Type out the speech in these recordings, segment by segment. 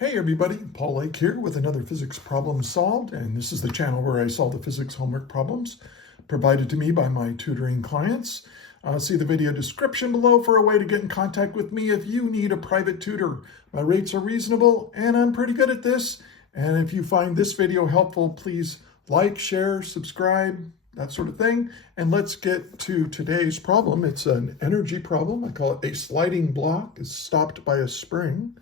Hey everybody, Paul Lake here with another physics problem solved, and this is the channel where I solve the physics homework problems provided to me by my tutoring clients. See the video description below for a way to get in contact with me if you need a private tutor. My rates are reasonable and I'm pretty good at this. And if you find this video helpful, please like, share, subscribe, that sort of thing. And let's get to today's problem. It's an energy problem. I call it a sliding block is stopped by a spring.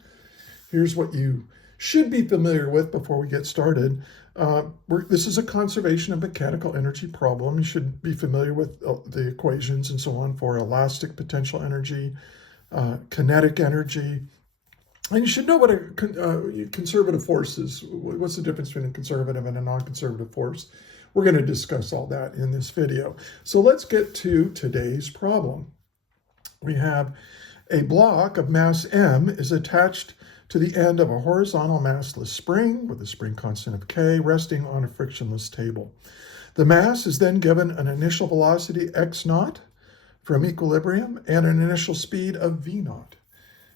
Here's what you should be familiar with before we get started. This is a conservation of mechanical energy problem. You should be familiar with the equations and so on for elastic potential energy, kinetic energy. And you should know what a conservative force is. What's the difference between a conservative and a non-conservative force? We're going to discuss all that in this video. So let's get to today's problem. We have a block of mass m is attached to the end of a horizontal massless spring with a spring constant of k resting on a frictionless table. The mass is then given an initial velocity x naught from equilibrium and an initial speed of v naught.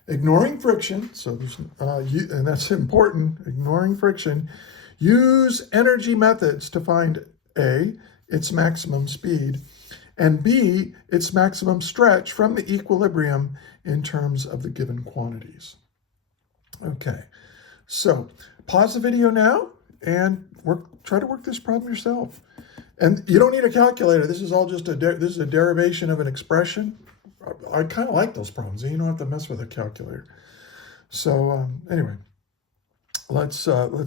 Ignoring friction, so there's, and that's important, ignoring friction, use energy methods to find A, its maximum speed, and B, its maximum stretch from the equilibrium in terms of the given quantities. Okay, so pause the video now and try to work this problem yourself. And you don't need a calculator. This is all just this is a derivation of an expression. I kind of like those problems. You don't have to mess with a calculator. So anyway, let's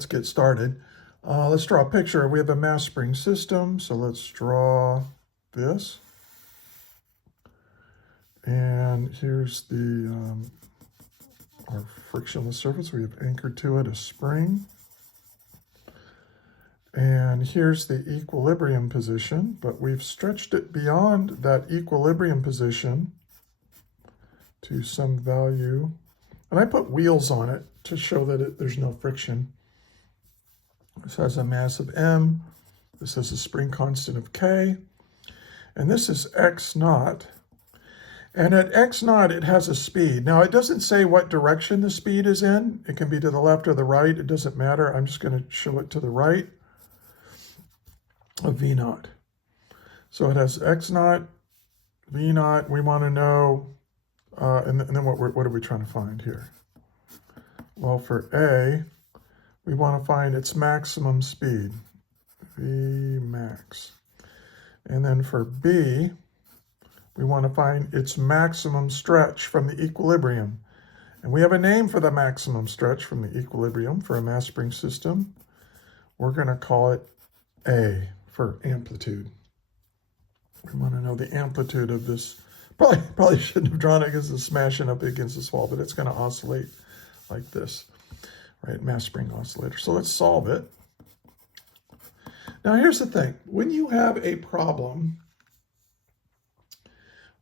get started. Let's draw a picture. We have a mass spring system, so let's draw this. And here's the our frictionless surface. We have anchored to it a spring. And here's the equilibrium position, but we've stretched it beyond that equilibrium position to some value. And I put wheels on it to show that there's no friction. This has a mass of m. This has a spring constant of k. And this is x naught. And at x naught, it has a speed. Now, it doesn't say what direction the speed is in. It can be to the left or the right. It doesn't matter. I'm just going to show it to the right of v naught. So it has x naught, v naught. We want to know, and then what are we trying to find here? Well, for A, we want to find its maximum speed, v max. And then for B, we want to find its maximum stretch from the equilibrium. And we have a name for the maximum stretch from the equilibrium for a mass spring system. We're going to call it A for amplitude. We want to know the amplitude of this. Probably shouldn't have drawn it because it's smashing up against this wall, but it's going to oscillate like this, right? Mass spring oscillator. So let's solve it. Now here's the thing. When you have a problem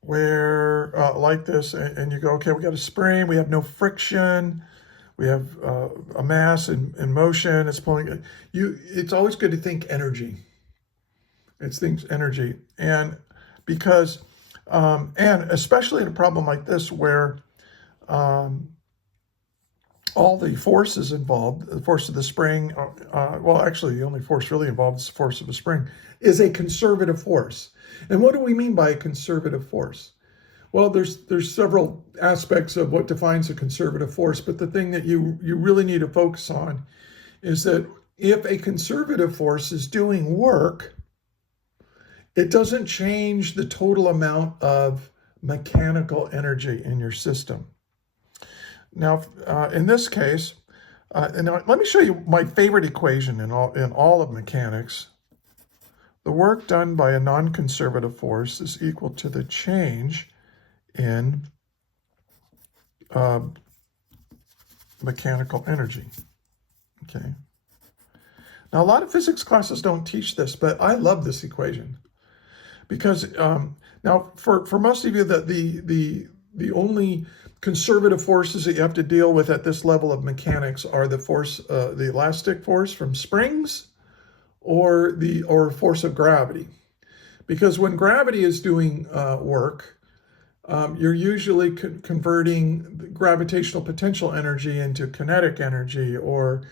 where like this, and you go, okay, we got a spring, we have no friction, we have a mass in motion, it's pulling, it's always good to think energy. It's things energy. And because, and especially in a problem like this where all the forces involved, the force of the spring, well, actually the only force really involved is the force of a spring, is a conservative force. And what do we mean by a conservative force? Well, there's several aspects of what defines a conservative force, but the thing that you really need to focus on is that if a conservative force is doing work, it doesn't change the total amount of mechanical energy in your system. Now, in this case, and now let me show you my favorite equation in all of mechanics. The work done by a non-conservative force is equal to the change in mechanical energy. Okay. Now, a lot of physics classes don't teach this, but I love this equation because now for most of you, the only conservative forces that you have to deal with at this level of mechanics are the force, the elastic force from springs, or force of gravity. Because when gravity is doing work, you're usually converting gravitational potential energy into kinetic energy or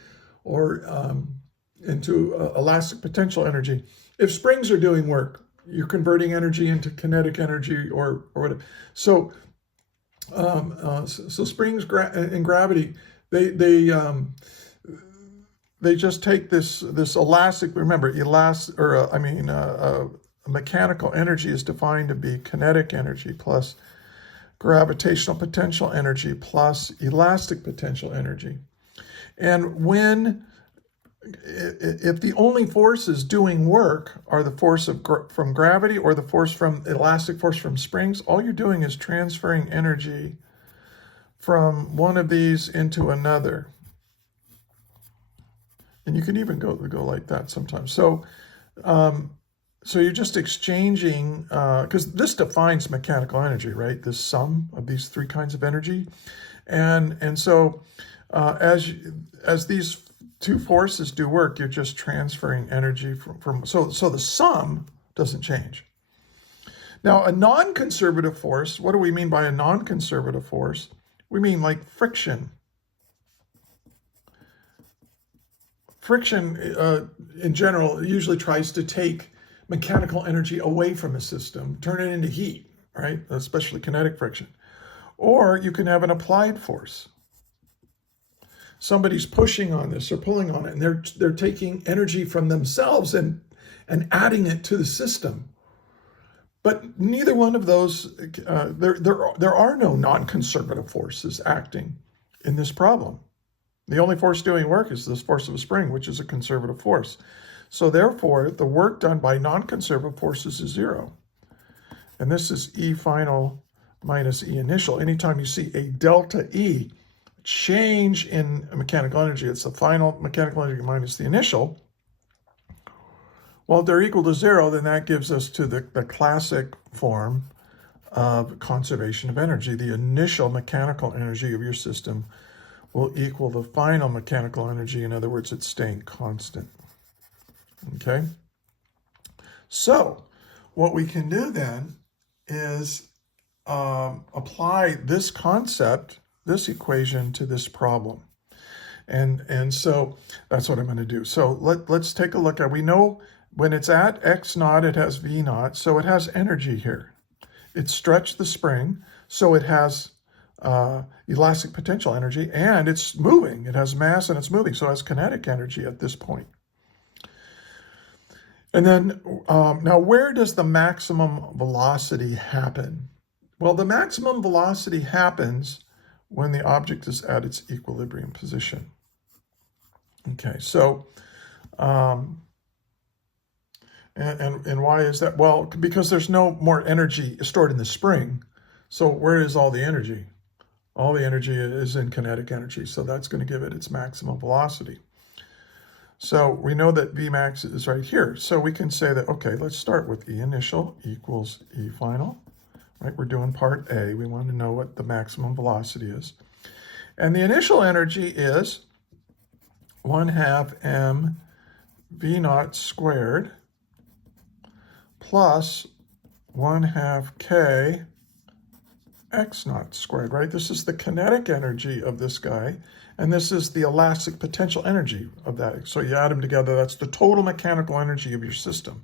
into elastic potential energy. If springs are doing work, you're converting energy into kinetic energy or whatever. So springs and gravity, they just take this elastic. Remember, mechanical energy is defined to be kinetic energy plus gravitational potential energy plus elastic potential energy. And if the only forces doing work are the force from gravity or the force from elastic force from springs, all you're doing is transferring energy from one of these into another. And you can even go like that sometimes. So you're just exchanging, because this defines mechanical energy, right? This sum of these three kinds of energy. And so as these two forces do work, you're just transferring energy so the sum doesn't change. Now, a non-conservative force, what do we mean by a non-conservative force? We mean like friction. Friction, in general, usually tries to take mechanical energy away from a system, turn it into heat, right? Especially kinetic friction. Or you can have an applied force. Somebody's pushing on this or pulling on it, and they're taking energy from themselves and adding it to the system. But neither one of those, there are no non-conservative forces acting in this problem. The only force doing work is this force of a spring, which is a conservative force. So therefore, the work done by non-conservative forces is zero. And this is E final minus E initial. Anytime you see a delta E change in mechanical energy, it's the final mechanical energy minus the initial. Well, if they're equal to zero, then that gives us to the classic form of conservation of energy. The initial mechanical energy of your system will equal the final mechanical energy. In other words, it's staying constant. Okay? So what we can do then is apply this concept, this equation, to this problem. And so that's what I'm going to do. So let's take a look at, we know when it's at x naught, it has v naught, so it has energy here. It's stretched the spring, so it has elastic potential energy, and it's moving. It has mass and it's moving, so it has kinetic energy at this point. And then, now where does the maximum velocity happen? Well, the maximum velocity happens when the object is at its equilibrium position. Okay, so, and why is that? Well, because there's no more energy stored in the spring. So where is all the energy? All the energy is in kinetic energy, so that's going to give it its maximum velocity. So we know that Vmax is right here. So we can say that, okay, let's start with E initial equals E final, right? We're doing part A. We want to know what the maximum velocity is. And the initial energy is 1/2 m v naught squared plus 1/2 k x naught squared, right? This is the kinetic energy of this guy, and this is the elastic potential energy of that. So you add them together, that's the total mechanical energy of your system.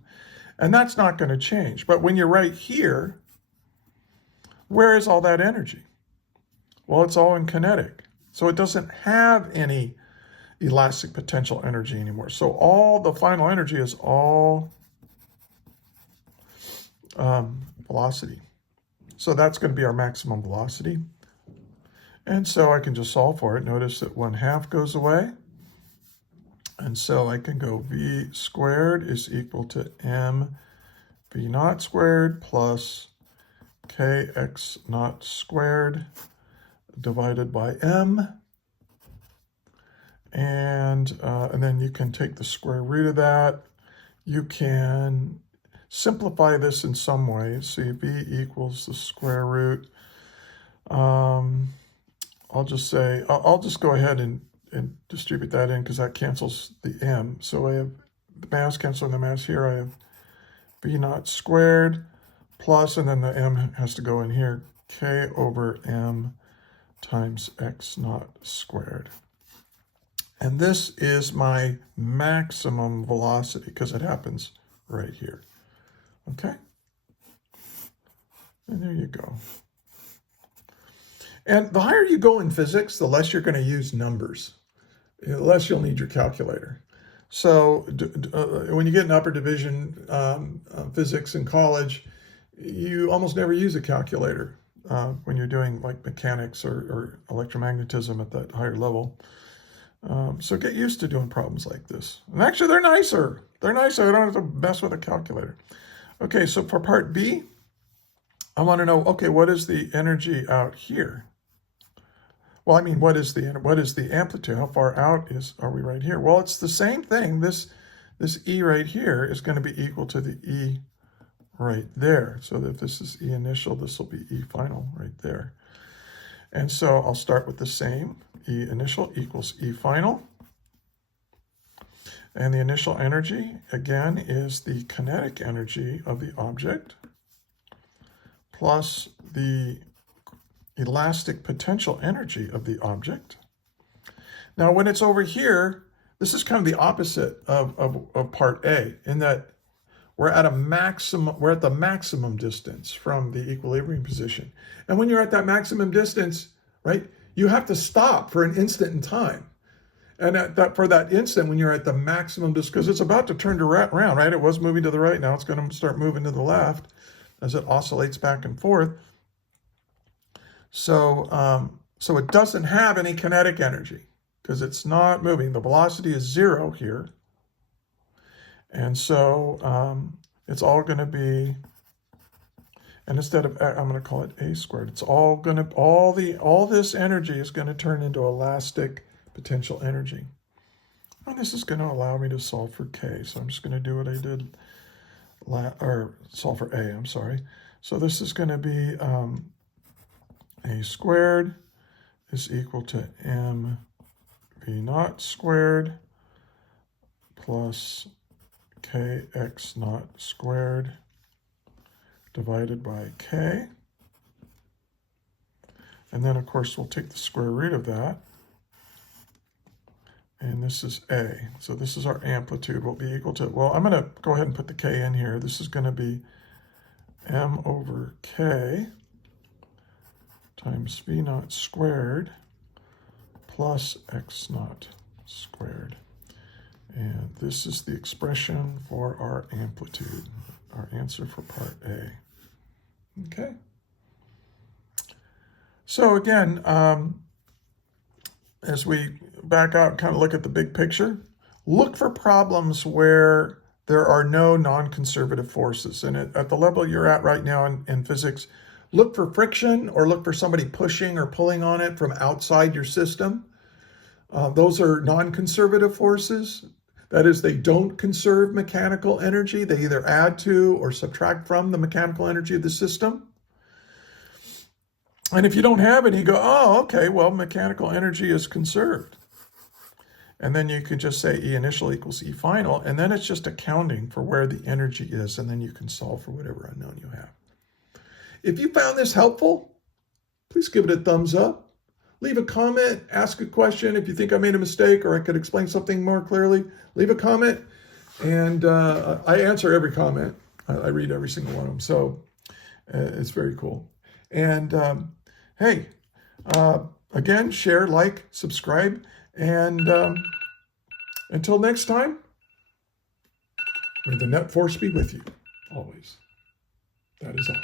And that's not going to change. But when you're right here, where is all that energy? Well, it's all in kinetic. So it doesn't have any elastic potential energy anymore. So all the final energy is all velocity. So that's going to be our maximum velocity. And so I can just solve for it. Notice that 1/2 goes away. And so I can go v squared is equal to m v naught squared plus kx naught squared divided by m. And then you can take the square root of that. You can simplify this in some way. See, v equals the square root. I'll just say, I'll just go ahead and distribute that in because that cancels the m. So I have the mass canceling the mass here. I have v naught squared plus, and then the m has to go in here, k over m times x naught squared. And this is my maximum velocity because it happens right here. Okay? And there you go. And the higher you go in physics, the less you're going to use numbers, the less you'll need your calculator. So when you get in upper division physics in college, you almost never use a calculator when you're doing like mechanics or electromagnetism at that higher level. So get used to doing problems like this. And actually, they're nicer. They're nicer. I don't have to mess with a calculator. Okay, so for part B, I want to know, okay, what is the energy out here? Well, I mean, what is the amplitude? How far out are we right here? Well, it's the same thing. This E right here is going to be equal to the E right there. So if this is E initial, this will be E final right there. And so I'll start with the same. E initial equals E final. And the initial energy, again, is the kinetic energy of the object plus the elastic potential energy of the object. Now, when it's over here, this is kind of the opposite of part A, in that we're at the maximum distance from the equilibrium position. And when you're at that maximum distance, right, you have to stop for an instant in time. And for that instant, when you're at the maximum distance, because it's about to turn around, right? It was moving to the right. Now it's going to start moving to the left as it oscillates back and forth. So, so it doesn't have any kinetic energy because it's not moving. The velocity is 0 here. And so it's all going to be, and instead of, I'm going to call it A squared. It's all going to, all this energy is going to turn into elastic potential energy. And this is going to allow me to solve for K. So I'm just going to do what I did, or solve for A, I'm sorry. So this is going to be A squared is equal to m v naught squared plus kx naught squared divided by k. And then, of course, we'll take the square root of that. And this is A. So this is our amplitude will be equal to, well, I'm going to go ahead and put the k in here. This is going to be m over k times v naught squared plus x naught squared. And this is the expression for our amplitude, our answer for part A. Okay. So again, as we back out and kind of look at the big picture, look for problems where there are no non-conservative forces. And at the level you're at right now in physics, look for friction or look for somebody pushing or pulling on it from outside your system. Those are non-conservative forces. That is, they don't conserve mechanical energy. They either add to or subtract from the mechanical energy of the system. And if you don't have any, you go, oh, okay, well, mechanical energy is conserved. And then you can just say E initial equals E final, and then it's just accounting for where the energy is, and then you can solve for whatever unknown you have. If you found this helpful, please give it a thumbs up. Leave a comment, ask a question. If you think I made a mistake or I could explain something more clearly, leave a comment. And I answer every comment. I read every single one of them. So it's very cool. And hey, again, share, like, subscribe. And until next time, may the net force be with you always. That is all.